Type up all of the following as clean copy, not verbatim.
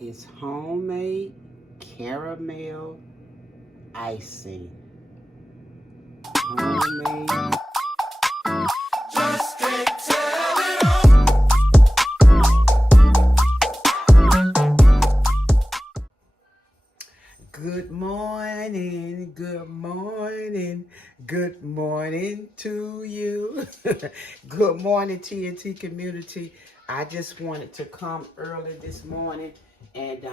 is homemade caramel icing. Homemade. Just can't tell it all. Good morning, good morning, good morning to you. Good morning, TNT Community. I just wanted to come early this morning and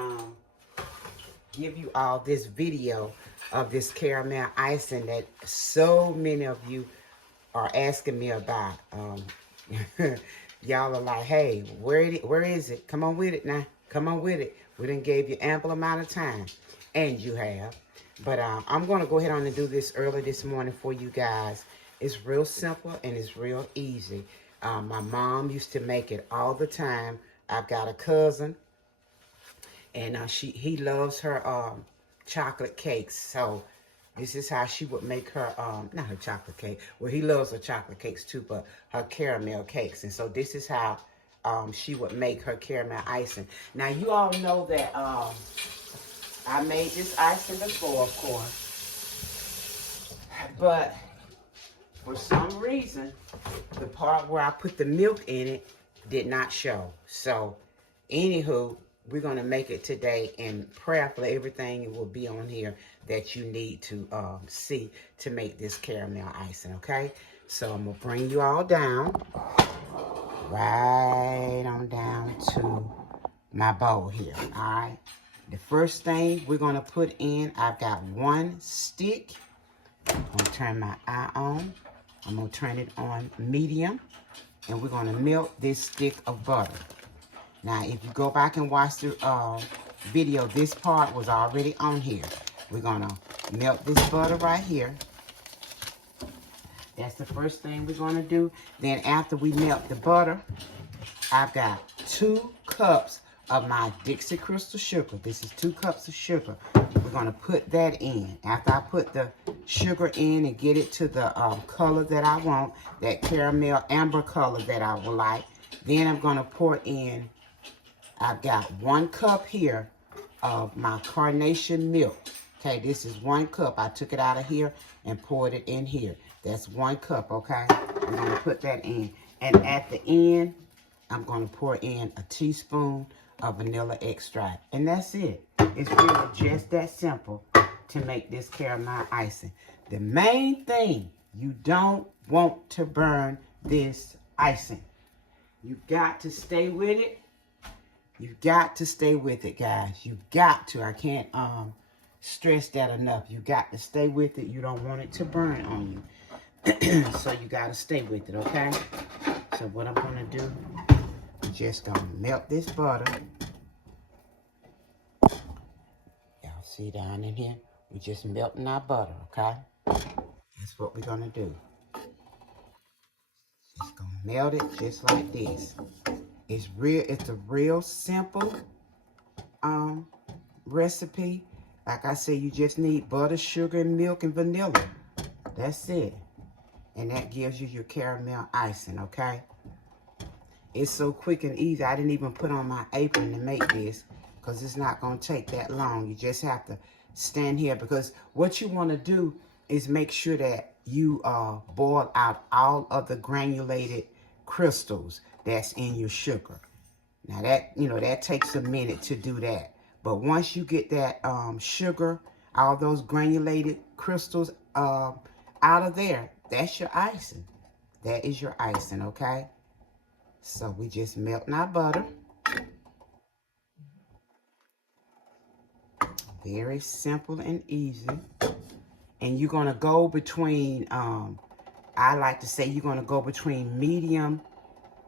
give you all this video of this caramel icing that so many of you are asking me about. Y'all are like, hey, where is it? Come on with it now. Come on with it. We done gave you ample amount of time. And you have. But I'm going to go ahead on and do this early this morning for you guys. It's real simple and it's real easy. My mom used to make it all the time. I've got a cousin. And he loves her chocolate cakes. So this is how she would make her, not her chocolate cake. Well, he loves her chocolate cakes too, but her caramel cakes. And so this is how she would make her caramel icing. Now, you all know that I made this icing before, of course. But for some reason, the part where I put the milk in it did not show. So, anywho, we're going to make it today, and prayerfully everything will be on here that you need to see to make this caramel icing, okay? So I'm going to bring you all down, right on down to my bowl here, all right? The first thing we're going to put in, I've got one stick. I'm going to turn my eye on. I'm going to turn it on medium, and we're going to melt this stick of butter. Now, if you go back and watch the video, this part was already on here. We're going to melt this butter right here. That's the first thing we're going to do. Then after we melt the butter, I've got 2 cups of my Dixie crystal sugar. This is 2 cups of sugar. We're going to put that in. After I put the sugar in and get it to the color that I want, that caramel amber color that I would like, then I'm going to pour in, I've got 1 cup here of my carnation milk. Okay, this is 1 cup. I took it out of here and poured it in here. That's 1 cup, okay? I'm going to put that in. And at the end, I'm going to pour in a teaspoon of vanilla extract. And that's it. It's really just that simple to make this caramel icing. The main thing, you don't want to burn this icing. You've got to stay with it. You've got to stay with it, guys. You've got to. I can't stress that enough. You got to stay with it. You don't want it to burn on you. So you got to stay with it, okay? So what I'm going to do, I'm just going to melt this butter. Y'all see down in here? We're just melting our butter, okay? That's what we're going to do. Just going to melt it just like this. It's a real simple recipe. Like I said, you just need butter, sugar, and milk, and vanilla. That's it. And that gives you your caramel icing, okay? It's so quick and easy. I didn't even put on my apron to make this because it's not going to take that long. You just have to stand here because what you want to do is make sure that you boil out all of the granulated crystals that's in your sugar. Now that, that takes a minute to do that. But once you get that sugar, all those granulated crystals out of there, that's your icing. That is your icing, okay? So we just melting our butter. Very simple and easy. And you're going to go between, I like to say you're going to go between medium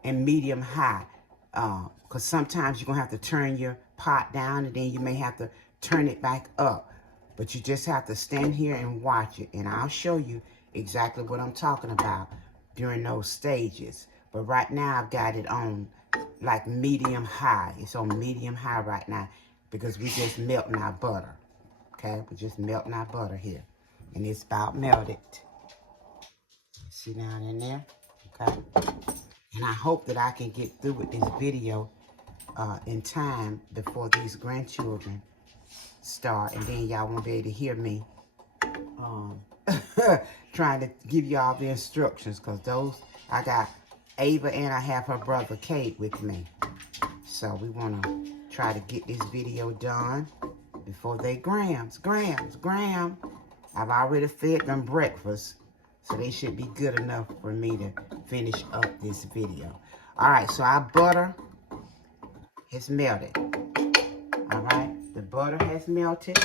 and medium high. Because sometimes you're going to have to turn your pot down and then you may have to turn it back up. But you just have to stand here and watch it. And I'll show you exactly what I'm talking about during those stages. But right now I've got it on like medium high. It's on medium high right now because we're just melting our butter. Okay, we're just melting our butter here. And it's about melted. See down in there? Okay. And I hope that I can get through with this video in time before these grandchildren start, and then y'all won't be able to hear me trying to give y'all the instructions, because those, I got Ava and I have her brother Kate with me. So we want to try to get this video done before they gram. I've already fed them breakfast, so they should be good enough for me to finish up this video. All right, so our butter has melted. All right, the butter has melted.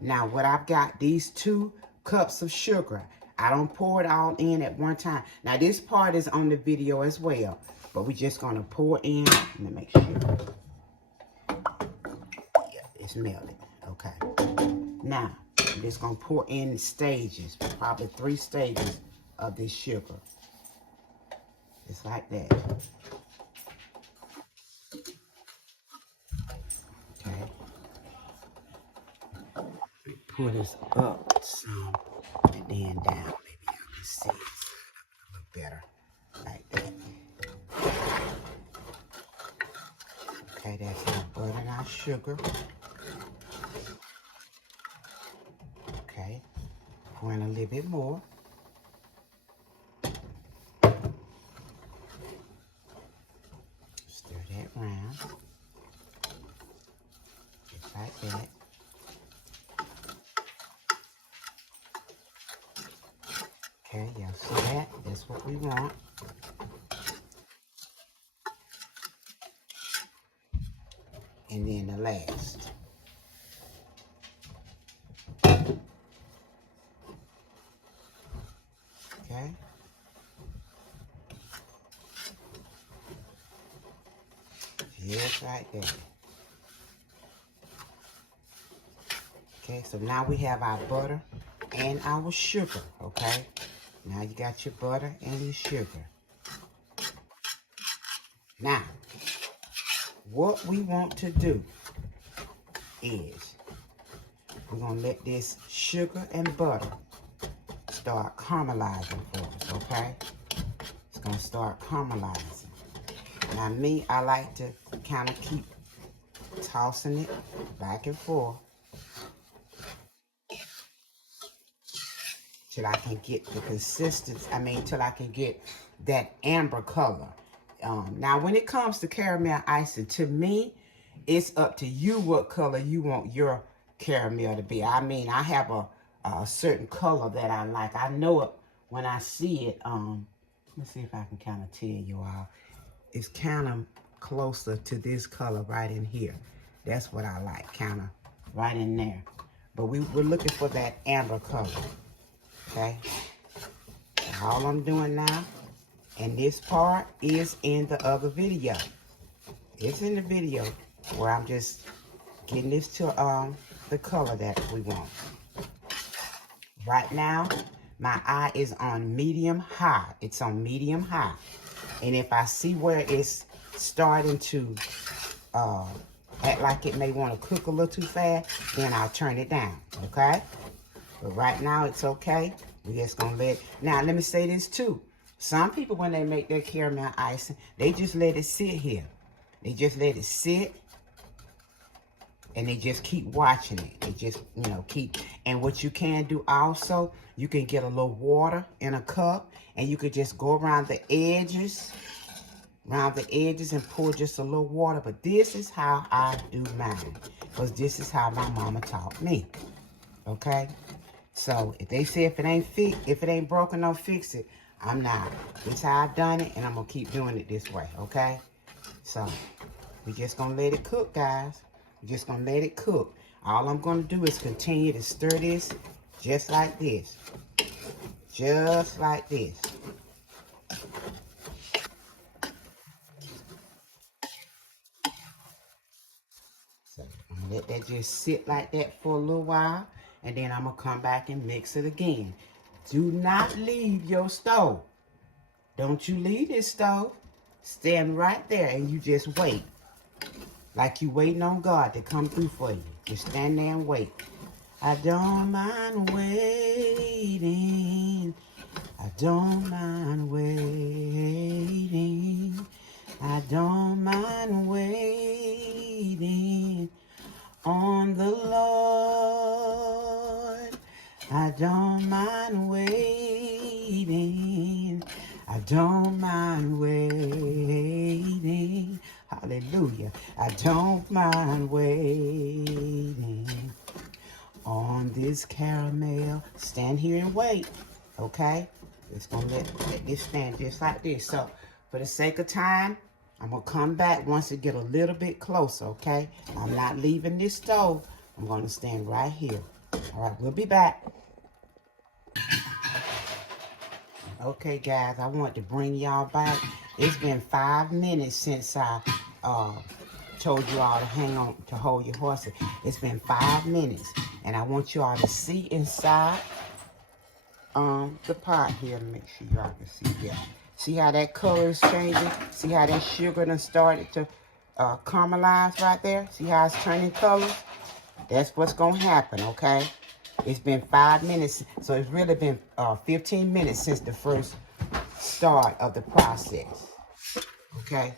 Now what I've got, these 2 cups of sugar. I don't pour it all in at one time. Now this part is on the video as well, but we're just gonna pour in. Let me make sure. Yeah, it's melted. Okay. Now I'm just gonna pour in stages, probably 3 stages of this sugar. Just like that. Okay. Pour this up some and then down. Maybe y'all can see it a little better. Like that. Okay, that's our butter and our sugar. Okay. Pour in a little bit more. Stir that around. Just like that. Okay, y'all see that? That's what we want. And then the last. Okay. Just like that. Okay, so now we have our butter and our sugar, okay? Now you got your butter and your sugar. Now, what we want to do is we're going to let this sugar and butter start caramelizing for us, okay? It's going to start caramelizing. Now me, I like to kind of keep tossing it back and forth till I can get the consistency, till I can get that amber color. Now when it comes to caramel icing, to me, it's up to you what color you want your caramel to be. I have a certain color that I like. I know it when I see it. Let's see if I can kind of tell you all. It's kind of closer to this color right in here. That's what I like, kind of right in there. But we're looking for that amber color, okay? All I'm doing now, and this part is in the other video. It's in the video where I'm just getting this to the color that we want. Right now, my eye is on medium high. It's on medium high. And if I see where it's starting to act like it may want to cook a little too fast, then I'll turn it down, okay? But right now, it's okay. We're just going to let it. Now, let me say this too. Some people, when they make their caramel icing, they just let it sit here. They just let it sit. And they just keep watching it. They just, keep. And what you can do also, you can get a little water in a cup. And you could just go around the edges. And pour just a little water. But this is how I do mine. Because this is how my mama taught me. Okay? So, if they say if it ain't broken, don't fix it. I'm not. This is how I've done it. And I'm going to keep doing it this way. Okay? So, we're just going to let it cook, guys. Just gonna let it cook. All I'm gonna do is continue to stir this just like this. Just like this. So I'm gonna let that just sit like that for a little while, and then I'm gonna come back and mix it again. Do not leave your stove. Don't you leave this stove. Stand right there and you just wait. Like you waiting on God to come through for you. Just stand there and wait. I don't mind waiting. I don't mind waiting. I don't mind waiting. waiting on the Lord. I don't mind waiting. I don't mind waiting. Hallelujah. I don't mind waiting on this caramel. Stand here and wait. Okay? It's gonna let this stand just like this. So for the sake of time, I'm gonna come back once it get a little bit closer, okay? I'm not leaving this stove. I'm gonna stand right here. All right, we'll be back. Okay, guys, I want to bring y'all back. It's been 5 minutes since I told you all to hang on, to hold your horses. It's been 5 minutes, and I want you all to see inside the pot here to make sure y'all can see. Yeah, see how that color is changing? See how that sugar done started to caramelize right there? See how it's turning colors? That's what's gonna happen, okay? It's been 5 minutes, so it's really been 15 minutes since the first start of the process. Okay?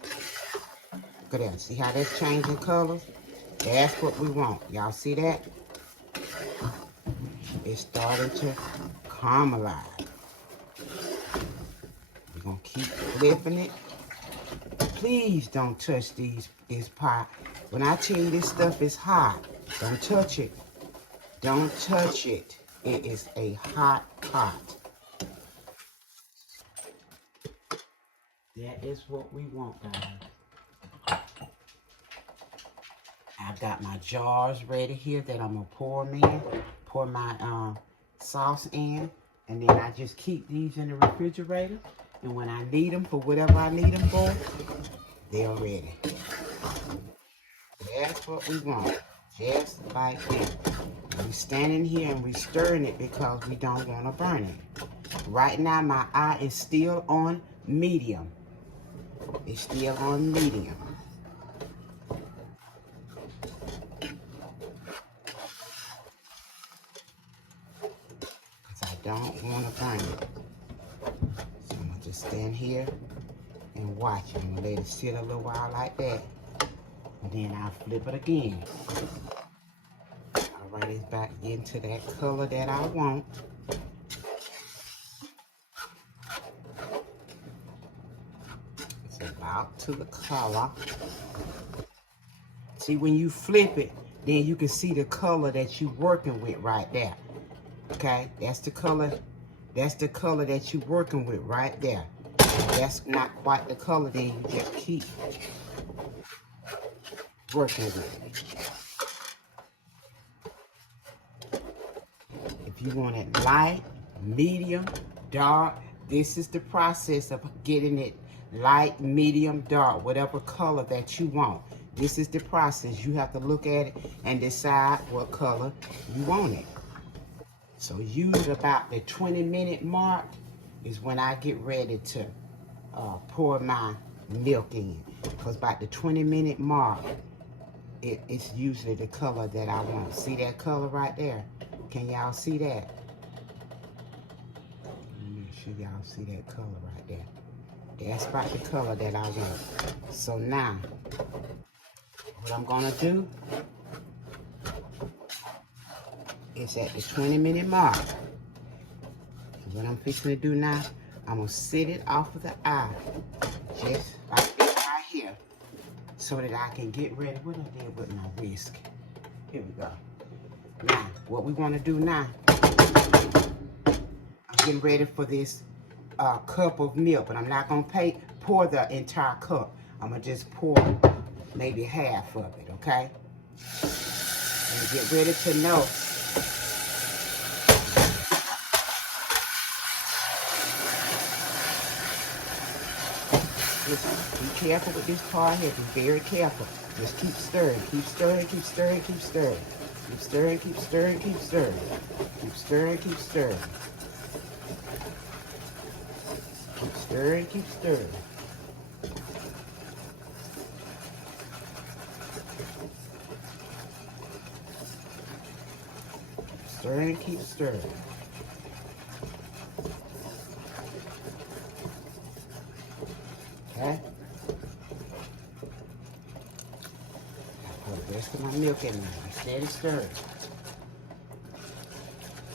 Look at that. See how that's changing colors? That's what we want. Y'all see that? It's starting to caramelize. We're gonna keep flipping it. Please don't touch this pot. When I tell you this stuff is hot, don't touch it. Don't touch it. It is a hot pot. That is what we want, guys. I've got my jars ready here that I'm gonna pour them in. Pour my sauce in. And then I just keep these in the refrigerator. And when I need them for whatever I need them for, they're ready. That's what we want. Just like that. We're standing here and we're stirring it because we don't want to burn it. Right now, my eye is still on medium. It's still on medium. Because I don't want to burn it. So I'm going to just stand here and watch it. I'm going to let it sit a little while like that. And then I'll flip it again. All right, it's back into that color that I want. It's about to the color. See, when you flip it, then you can see the color that you're working with right there. Okay, that's the color. That's the color that you're working with right there. If that's not quite the color, then you just keep working with it. If you want it light, medium, dark, this is the process of getting it light, medium, dark, whatever color that you want. This is the process. You have to look at it and decide what color you want it. So usually about the 20-minute mark is when I get ready to pour my milk in. Because about the 20-minute mark, it's usually the color that I want. See that color right there? Can y'all see that? Make sure y'all see that color right there. That's about the color that I want. So now, what I'm gonna do is at the 20-minute mark. What I'm fixing to do now, I'm gonna sit it off of the eye, just like this right here, so that I can get ready. What I did with my whisk. Here we go. Now, what we want to do now, I'm getting ready for this cup of milk, but I'm not going to pour the entire cup. I'm going to just pour maybe half of it, okay? And get ready to know. Just be careful with this part here. Be very careful. Just keep stirring, keep stirring, keep stirring, keep stirring. Keep stirring, keep stirring, keep stirring. Keep stirring, keep stirring. Keep stirring, keep stirring. Keep stirring, keep stirring. Okay? the rest of my milk in there. Steady stirring.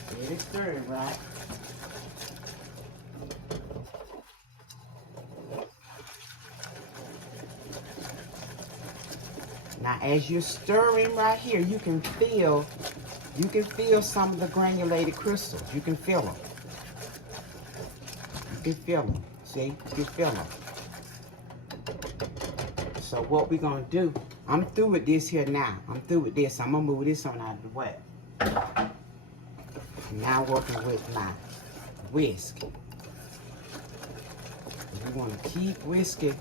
Steady stirring, right? Now, as you're stirring right here, you can feel some of the granulated crystals. You can feel them. You can feel them. See? You can feel them. So what we're going to do, I'm through with this here now. I'm through with this. I'm going to move this on out of the way. Now working with my whisk. We want to keep whisking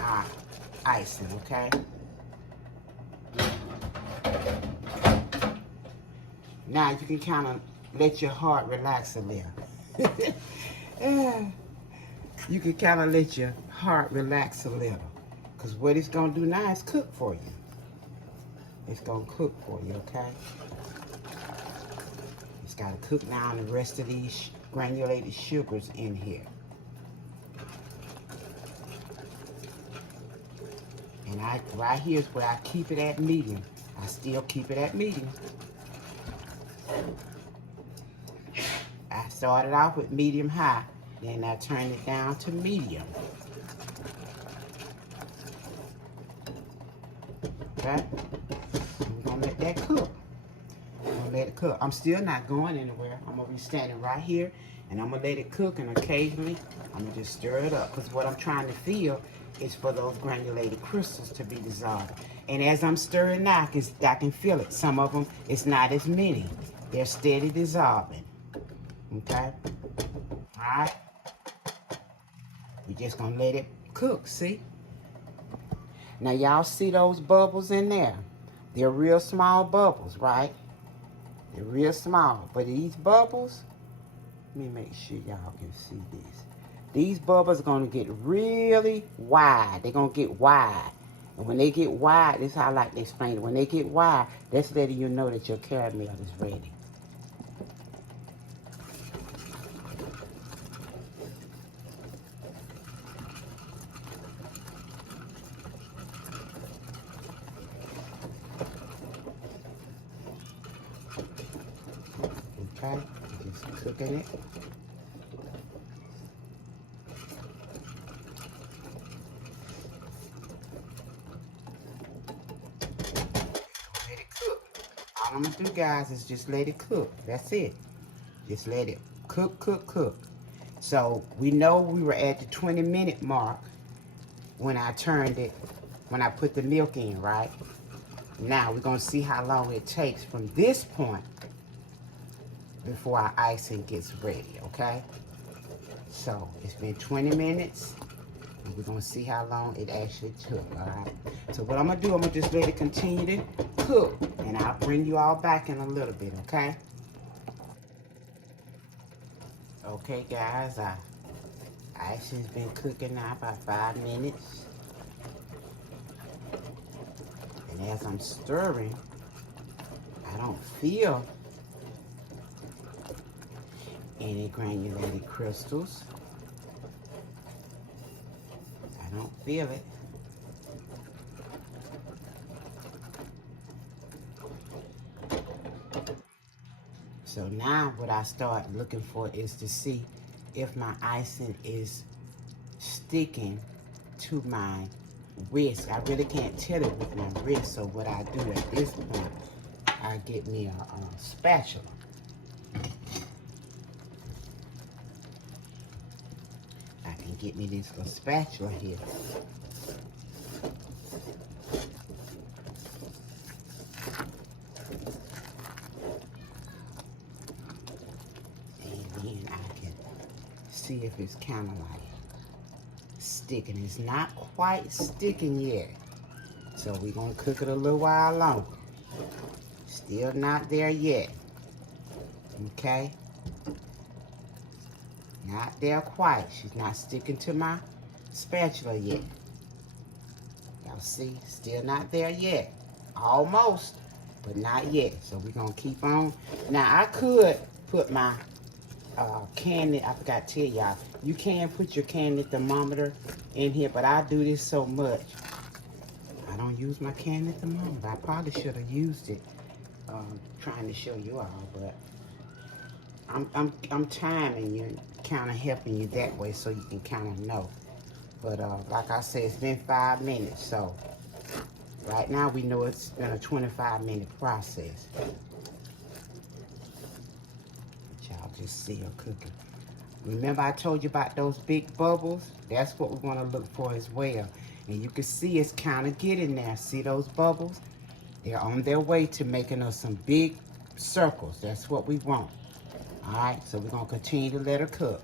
our icing, okay? Now you can kind of let your heart relax a little. You can kind of let your heart relax a little. Because what it's going to do now is cook for you. It's going to cook for you, okay? It's got to cook down the rest of these granulated sugars in here. And right here is where I keep it at medium. I still keep it at medium. I started off with medium high, then I turned it down to medium. Okay? I'm gonna let that cook. I'm gonna let it cook. I'm still not going anywhere. I'm gonna be standing right here and I'm gonna let it cook, and occasionally I'm gonna just stir it up, because what I'm trying to feel is for those granulated crystals to be dissolved. And as I'm stirring now, I can feel it. Some of them, it's not as many. They're steady dissolving. Okay? Alright? We're just gonna let it cook, see? Now y'all see those bubbles in there? They're real small bubbles, right? They're real small. But these bubbles, let me make sure y'all can see this. These bubbles are going to get really wide. They're going to get wide. And when they get wide, this is how I like to explain it. When they get wide, that's letting you know that your caramel is ready. Okay, just cooking it. All I'm gonna do, guys, is just let it cook. That's it. Just let it cook, cook, cook. So we know we were at the 20-minute mark when I turned it, when I put the milk in, right? Now we're gonna see how long it takes from this point before our icing gets ready, okay? So it's been 20 minutes. And we're gonna see how long it actually took, all right? So what I'm gonna do, I'm gonna just let it continue to cook, and I'll bring you all back in a little bit, okay? Okay, guys, our icing's been cooking now about 5 minutes. And as I'm stirring, I don't feel any granulated crystals. I don't feel it. So now what I start looking for is to see if my icing is sticking to my whisk. I really can't tell it with my wrist, so what I do at this point, I get me a spatula. I can get me this little spatula here. See if it's kind of like sticking. It's not quite sticking yet, so we're gonna cook it a little while longer. Still not there yet. Okay, not there quite. She's not sticking to my spatula yet. Y'all see, still not there yet. Almost, but not yet. So we're gonna keep on. Now I could put my candy, I forgot to tell y'all, you can put your candy thermometer in here, but I do this so much, I don't don't use my can at the moment. I probably should have used it trying to show you all, but I'm timing you, kind of helping you that way so you can kind of know. But like I said, it's been 5 minutes, so right now we know it's been a 25-minute process. Y'all just see her cooking. Remember I told you about those big bubbles? That's what we want to look for as well. And you can see it's kind of getting there. See those bubbles? They're on their way to making us some big circles. That's what we want. All right, so we're going to continue to let her cook.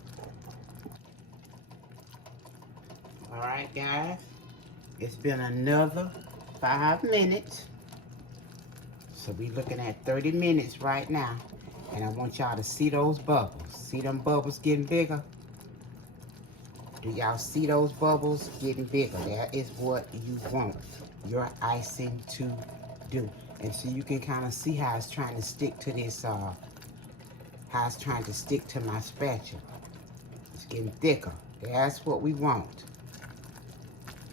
All right, guys. It's been another 5 minutes. So we're looking at 30 minutes right now. And I want y'all to see those bubbles. See them bubbles getting bigger? Do y'all see those bubbles getting bigger? That is what you want your icing to do. And so you can kind of see how it's trying to stick to this, how it's trying to stick to my spatula. It's getting thicker. That's what we want.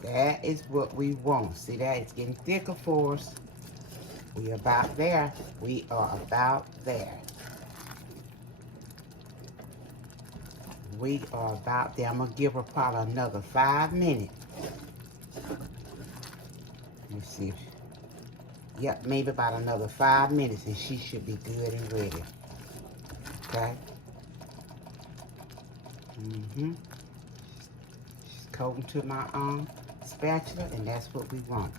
That is what we want. See that? It's getting thicker for us. We about there. We are about there. We are about there. I'm going to give her probably another 5 minutes. Let's see. Yep, maybe about another 5 minutes and she should be good and ready. Okay? She's coating to my spatula, and that's what we want.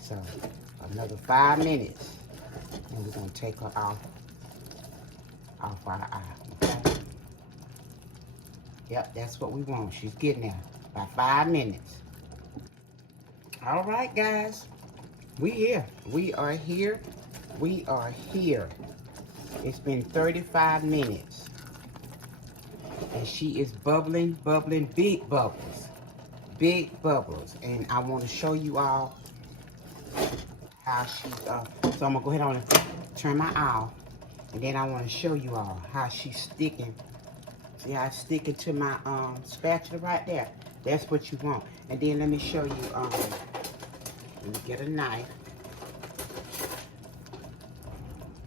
So, another 5 minutes. And we're going to take her off our eye. Okay? Yep, that's what we want. She's getting there. About 5 minutes. All right, guys. We here. We are here. We are here. It's been 35 minutes. And she is bubbling, bubbling, big bubbles. Big bubbles. And I want to show you all how she's, so I'm going to go ahead on and turn my eye off. And then I want to show you all how she's sticking. See how it's sticking to my spatula right there? That's what you want. And then let me show you, let me get a knife.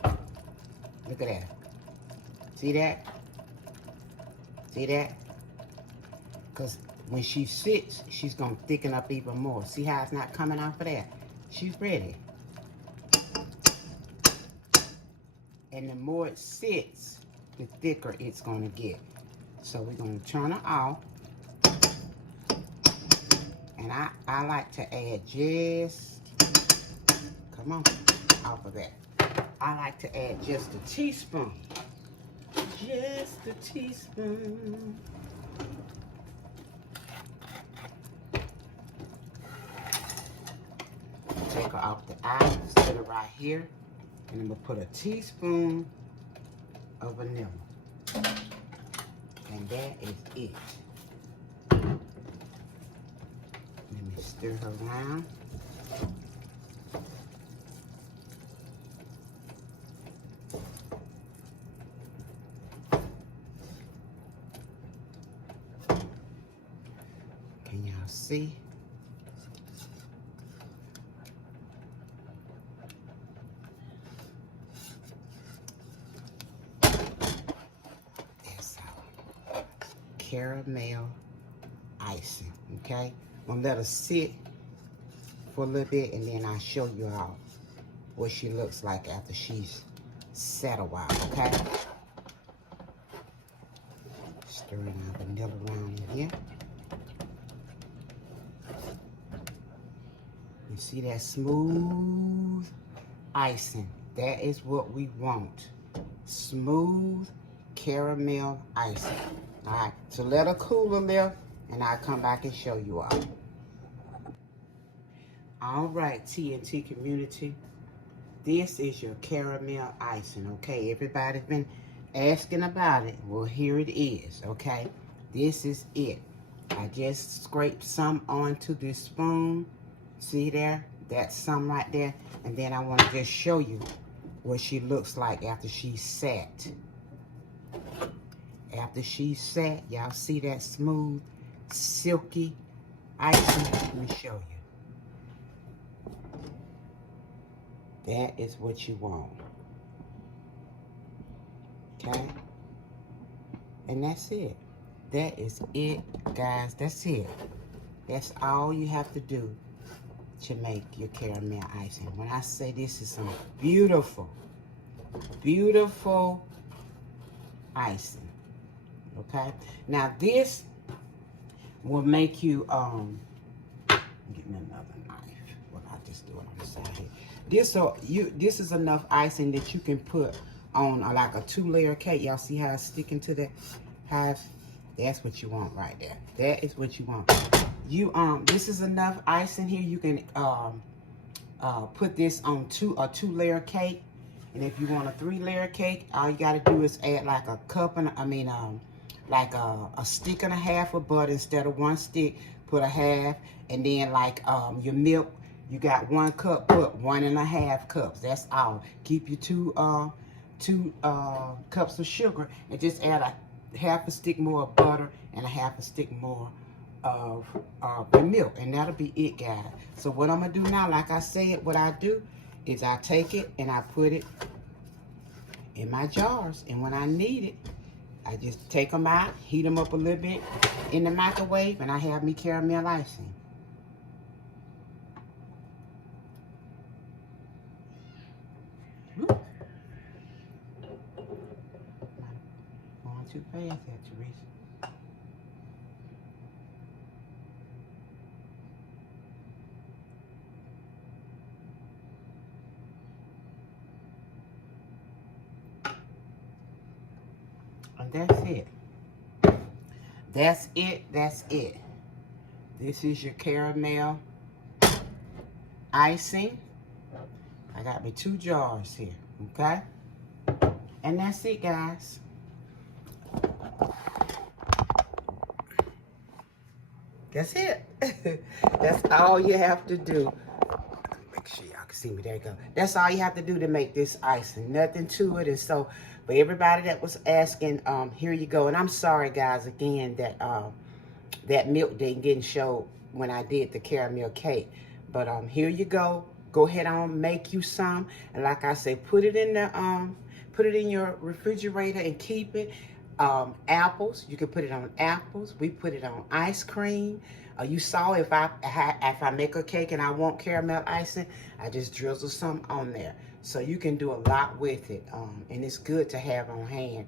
Look at that. See that? See that? Because when she sits, she's going to thicken up even more. See how it's not coming off of there? She's ready. And the more it sits, the thicker it's going to get. So we're going to turn her off. And I like to add just, come on, off of that. I like to add just a teaspoon. Just a teaspoon. Take her off the eye, set her right here. And I'm going to put a teaspoon of vanilla. And that is it. Let me stir her around. Can y'all see? That's how. Caramel icing, okay? I'm gonna let her sit for a little bit and then I'll show you all what she looks like after she's sat a while, okay? Stirring our vanilla around in here. You see that smooth icing? That is what we want. Smooth caramel icing. All right, so let her cool a little and I'll come back and show you all. All right, TNT Community. This is your caramel icing, okay? Everybody's been asking about it. Well, here it is, okay? This is it. I just scraped some onto this spoon. See there? That's some right there. And then I want to just show you what she looks like after she's sat. After she's sat, y'all see that smooth, silky icing? Let me show you. That is what you want. Okay? And that's it. That is it, guys. That's it. That's all you have to do to make your caramel icing. When I say this is some beautiful, beautiful icing. Okay? Now this will make you get me another knife. Well, I'll just do it on the side here. This is enough icing that you can put on like a 2-layer cake. Y'all see how it's sticking to the half? That's what you want right there. That is what you want. This is enough icing here. You can put this on a 2-layer cake. And if you want a 3-layer cake, all you gotta do is add like a cup and like a stick and a half of butter instead of 1 stick. Put a half, and then like your milk, you got 1 cup, put 1.5 cups. That's all. Keep your two cups of sugar, and just add a half a stick more of butter and a half a stick more of the milk, and that'll be it, guys. So what I'm gonna do now, like I said, what I do is I take it and I put it in my jars, and when I need it, I just take them out, heat them up a little bit in the microwave, and I have me caramel icing. Whoop. Going too fast there, Teresa. And that's it. That's it. That's it. This is your caramel icing. I got me 2 jars here, okay? And that's it, guys. That's it. That's all you have to do. Make sure y'all can see me. There you go. That's all you have to do to make this icing. Nothing to it. And so, for everybody that was asking, here you go. And I'm sorry, guys, again, that that milk didn't show when I did the caramel cake. But here you go. Go ahead on, make you some. And like I said, put it in your refrigerator and keep it. Apples, you can put it on apples. We put it on ice cream. You saw if I make a cake and I want caramel icing, I just drizzle some on there. So you can do a lot with it, and it's good to have on hand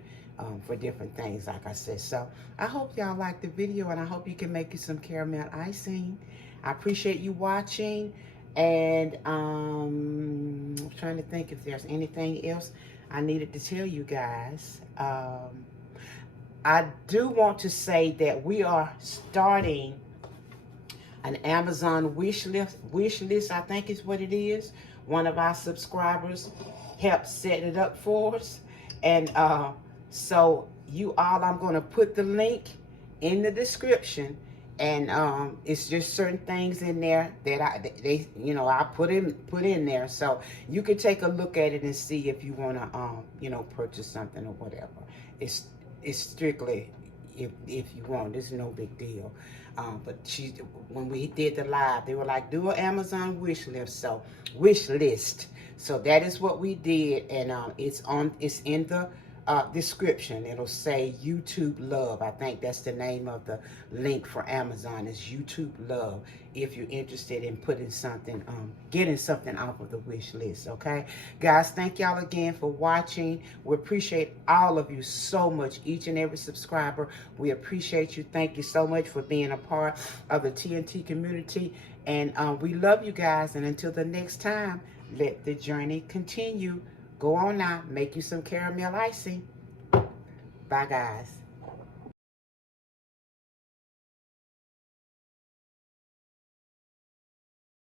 for different things, like I said. So I hope y'all liked the video, and I hope you can make you some caramel icing. I appreciate you watching, and I'm trying to think if there's anything else I needed to tell you guys. I do want to say that we are starting an Amazon wish list, I think is what it is. One of our subscribers helped set it up for us. And so you all, I'm going to put the link in the description. And it's just certain things in there that I put in there. So you can take a look at it and see if you want to purchase something or whatever. It's strictly if you want. It's no big deal. But when we did the live, they were like, do an Amazon wish list. So that is what we did, and it's in the description. It'll say YouTube Love. I think that's the name of the link for Amazon, is YouTube Love, if you're interested in putting something, getting something off of the wish list. Okay, guys, thank y'all again for watching. We appreciate all of you so much, each and every subscriber. We appreciate you. Thank you so much for being a part of the TNT community, and we love you guys. And until the next time, let the journey continue. Go on now, make you some caramel icing. Bye, guys.